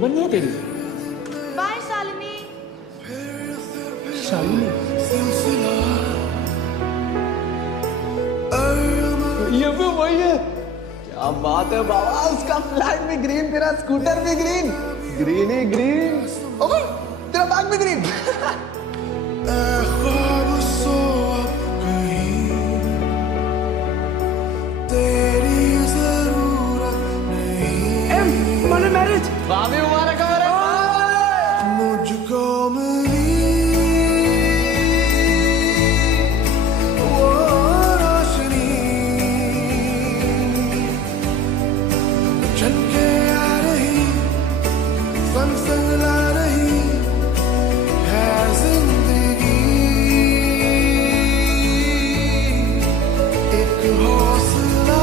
बन गया तेरी? बाय शालिनी। शालिनी ये भी वही है। क्या बात है बाबा, उसका फ्लैट भी ग्रीन, तेरा स्कूटर भी ग्रीन, ग्रीन ही ग्रीन। ओए तेरा बैग भी ग्रीन। मैरिज भाभी मुबारक है। मुझको मिली वो रोशनी, झलके आ रही, संग संग ला रही है जिंदगी, एक हौसला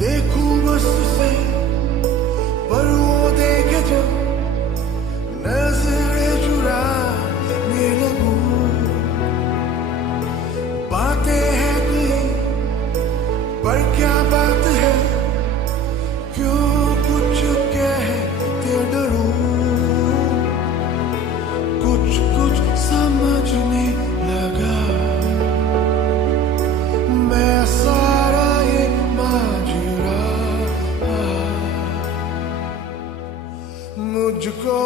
देखूं बस से, पर वो देखे जो नजरें चुराने लगूं, बातें हैं कहीं पर क्या बात है, क्यों कुछ कहते डरूं, कुछ कुछ समझने लगा मैं सारा ये माजरा, मुझको